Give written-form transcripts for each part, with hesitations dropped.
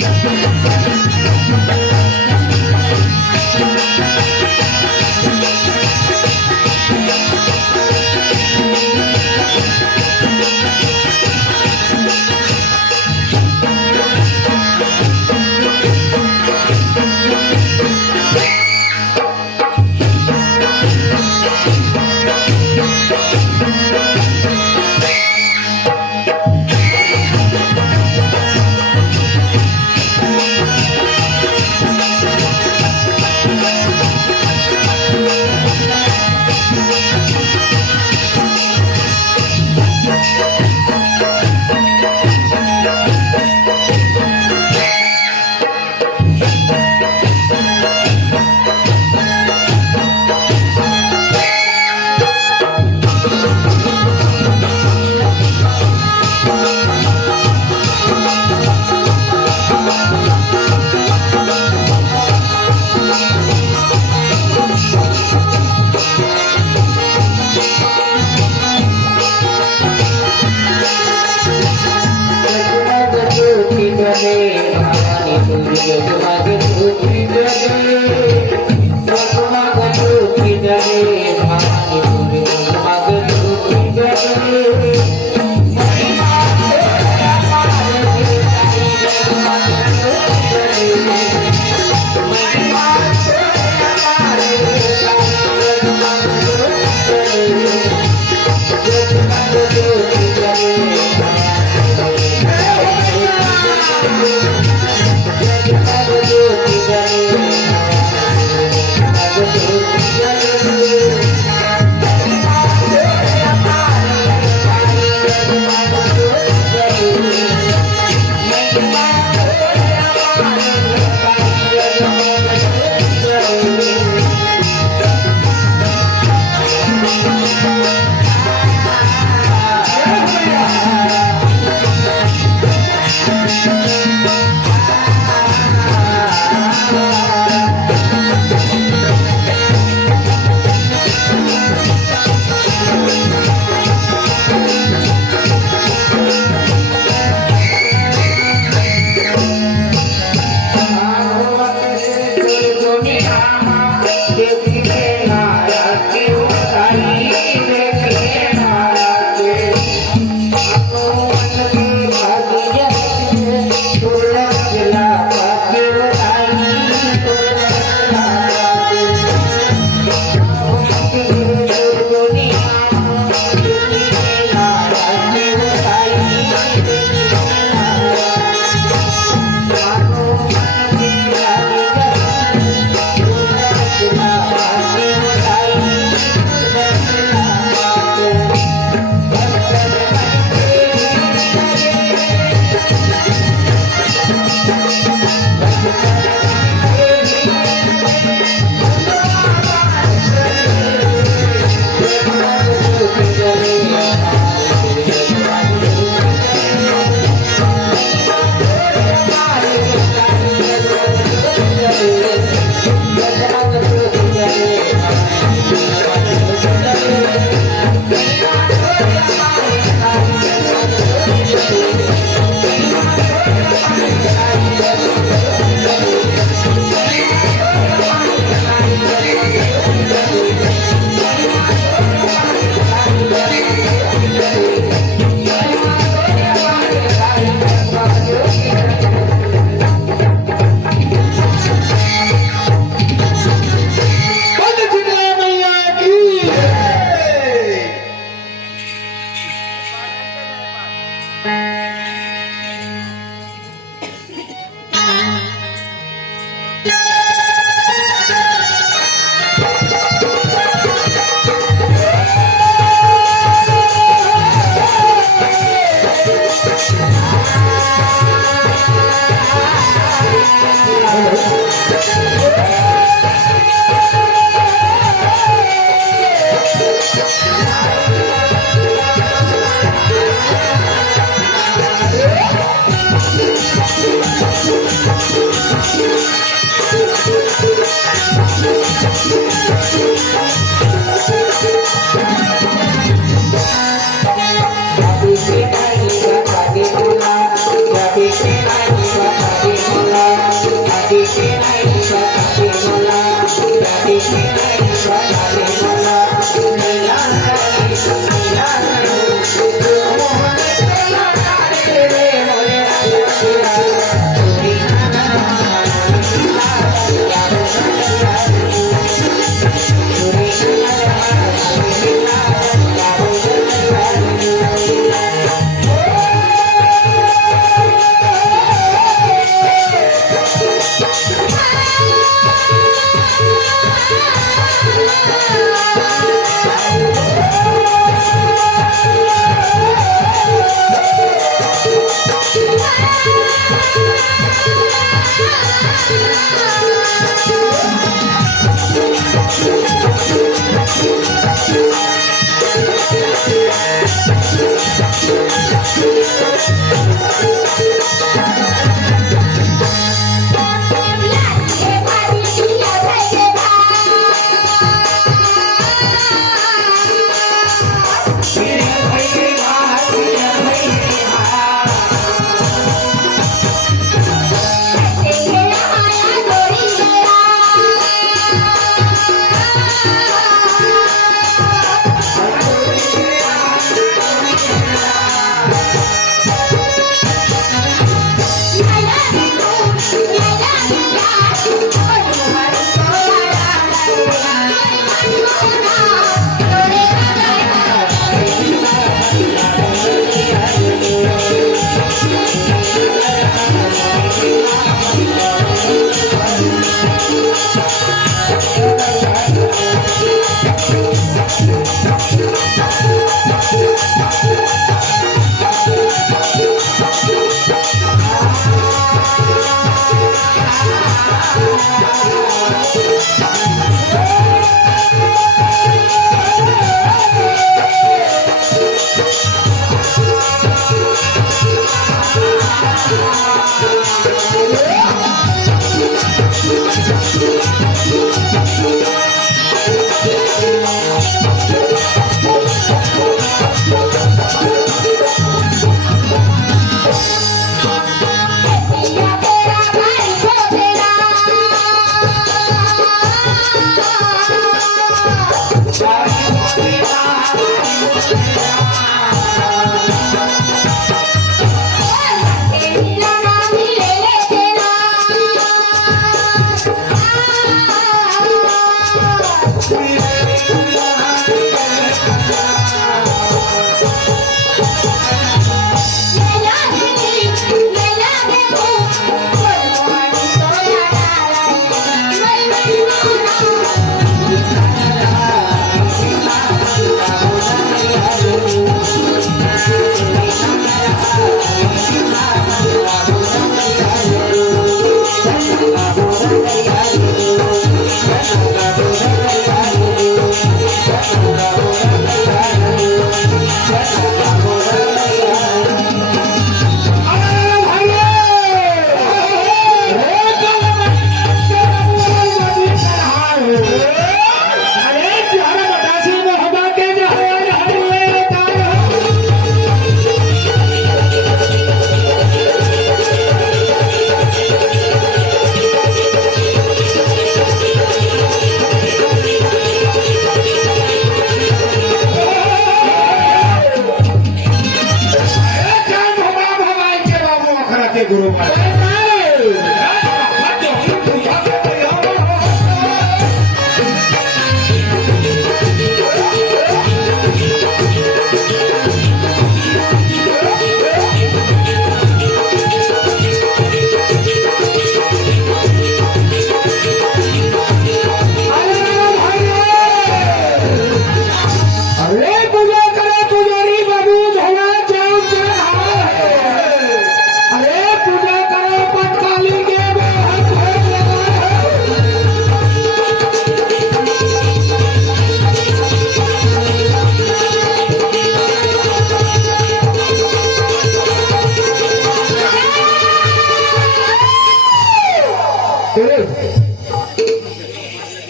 Thank you.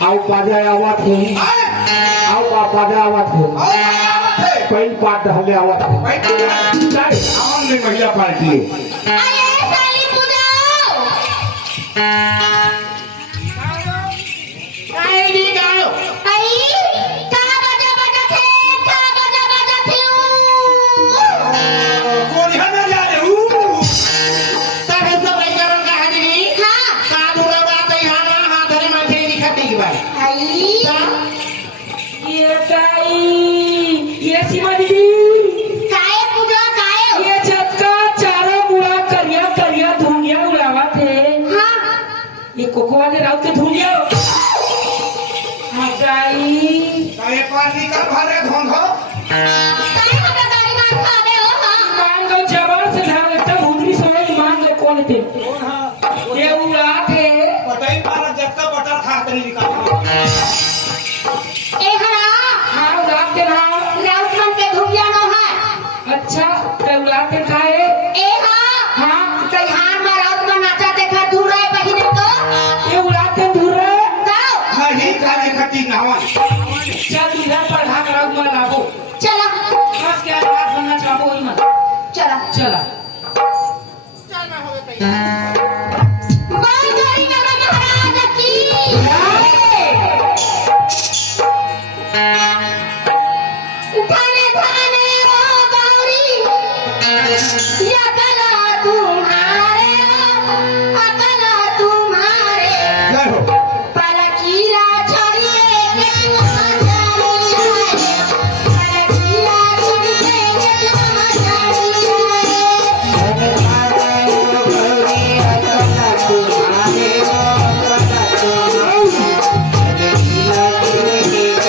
Au pada awat pun, au pada awat pun. Pain pada hole awat. Cari, awam ni महिला party. अरे साली पुजाओ. काय नी गायो. आई, का बजा थे. कोणी हना जाने तारे सब लेकर का हाजिरी. हाँ. का बुरा बात यहाँ ना हाथ में माथे दिखाते की बात. आई. ये ताई, ये सीमा दीदी, काय पुजा काय. ये छत का चारों मुड़ा करिया करिया धुनिया उड़ावा थे. हाँ. ये कोको वाले राउत के धुनिया. मगाई. तारे पार्टी का भरे घोंघो. काय हटा गाड़ी मान खावे हो हाँ. मान लो जवान से ध्यान रखता भूतरी समझ मान लो कौन थे. चल तुझ्या पढ़ा करा मला लाभो चला बस क्या बात बनना चाहो ही मत चला चला बोल गौरी नगर महाराज की धने धने ओ गौरी या कला तुम्हारे अकला तुम्हारे जय हो परकीला छोड़िए के तुम जानी आए परकीला छोड़िए के तुम जानी आए धने धने ओ तुम्हारे अकला तुम्हारे कैला छोड़िए मैया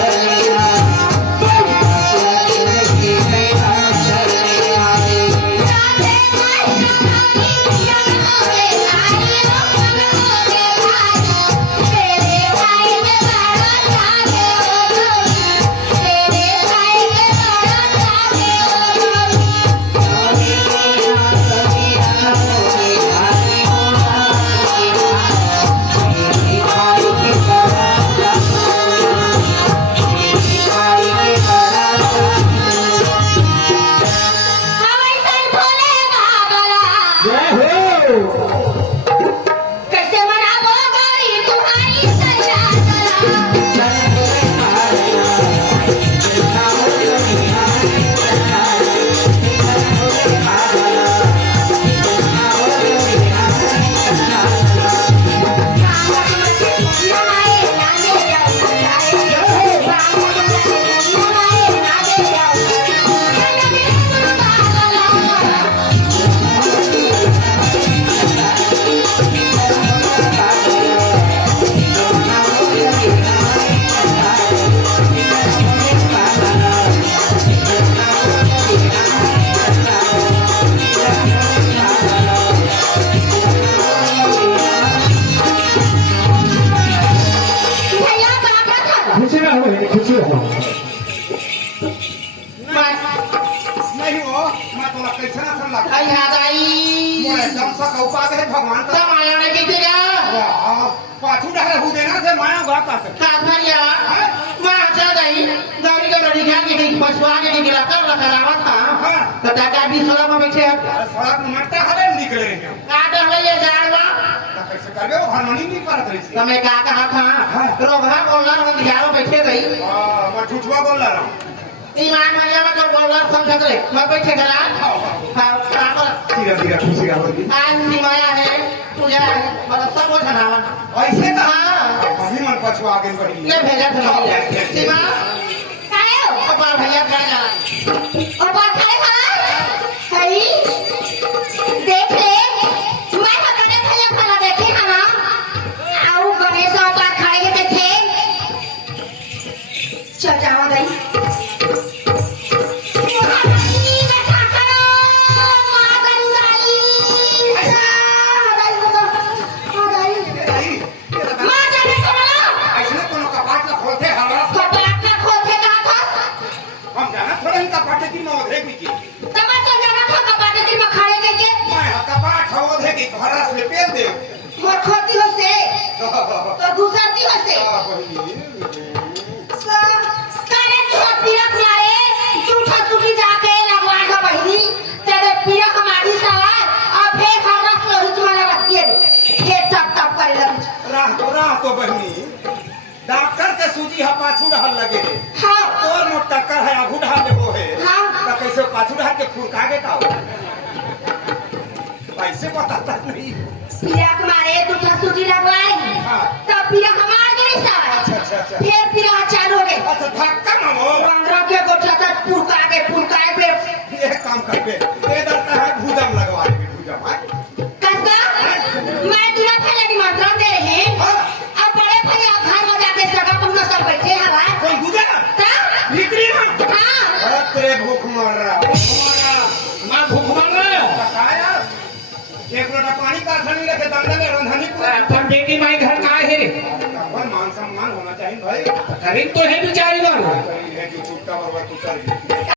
जानी आए कैला छोड़िए मैया जानी आए राधे माया रानी यमुने आई यमुने भाई तेरे भाई के बड़ा सागे ओ गौरी तेरे भाई के बड़ा सागे ओ गौरी हवाई सन भोले बाबला जय हो कैसे मनाबो गौरी तुम्हारी सैया चला भैया बाबा था खुशी रहो खुशी रहो नहीं हो मैं तोला कैसे ना सुन लगा आई याद आई मोरे एकदम सा कौपा के भगवान का सब आया ने की तेरा पाछू डहरे हु देना से माया गा का साथ भैया मैं अच्छा गई गौरी का लड़ी क्या की पछुआ के निकला कर लखरावा था हां तो दादा भी सोला में बैठे हैं अरे सड़क में मरता हरे निकले हैं काट रहे ये जानवा तो कैसे करबे वो हारमोनी नहीं करत रही तो मैं क्या कहा था रोगा बोलना हम ग्यारह बैठे गई मैं ठुठुआ बोल रहा हूं ईमान भैया में तो बोलना समझ गए मैं बैठे गला हाँ धीरे धीरे खुशी आवेगी आज निमाया है पूजा है मतलब सब वो धनावा ऐसे का हाँ कभी मन पछुआ आगे बढ़ी ये भेजा था सीमा काहे हो ऊपर भैया क्या जाना और बात करे खा सही देख ले मैं हकने भैया खाना देखे है ना आओ गणेश और बात खड़े के थे चल जाओ गई महारानी बैठा करो मां गंगाई मां जाने करो ऐसे कोनो कपाट ला खोलते हमारा कपाट में खोते का था हम जाना थोड़ा ही कपाट की में ओधे की तब तो जाना था कपाट के में खड़े के मैं कपाट ओधे की घरा से पेल दे मोर खोती हो से तो घुसरती हो से काने छोटी रख मारे झूठा टूटी जाके लगवा का बहिनी तेरे पिया हमारी सवाल और फिर हम रख लो हिच वाला बतिए फिर टप टप करे लगी राह तो बहनी डॉक्टर के सूजी हा पाछू रहल लगे हाँ तोर मोट टक्कर है आगू ढाल दे वो है हाँ। तो कैसे पाछू ढाल के फुरका के का कैसे बताता नहीं पिया हमारे दूसरा सूजी लगवाई हाँ। तब पिया हमार गई सवाल अच्छा। फिर पिया चालू हो गए अच्छा धक्का मारो पंद्रह के गोटा तक पुरका के ये काम कर पे ये दरता है भूजम लगवा दे भूजम है कसका मैं दूल्हा फैले निमंत्रण दे रही हाँ। अब बड़े भैया घर में जाके सगा पुन्ना सब हवा कोई दूजा ना का भीतरी ना हां अरे तेरे भूख मर रहा हमारा मां भूख मर रहा है का यार एक लोटा पानी का थाली रखे दांडा में रंधानी पूरा पर बेटी माई घर का है रे पर मान सम्मान होना चाहिए भाई गरीब तो है बेचारी बाबू है जो टूटा और टूटा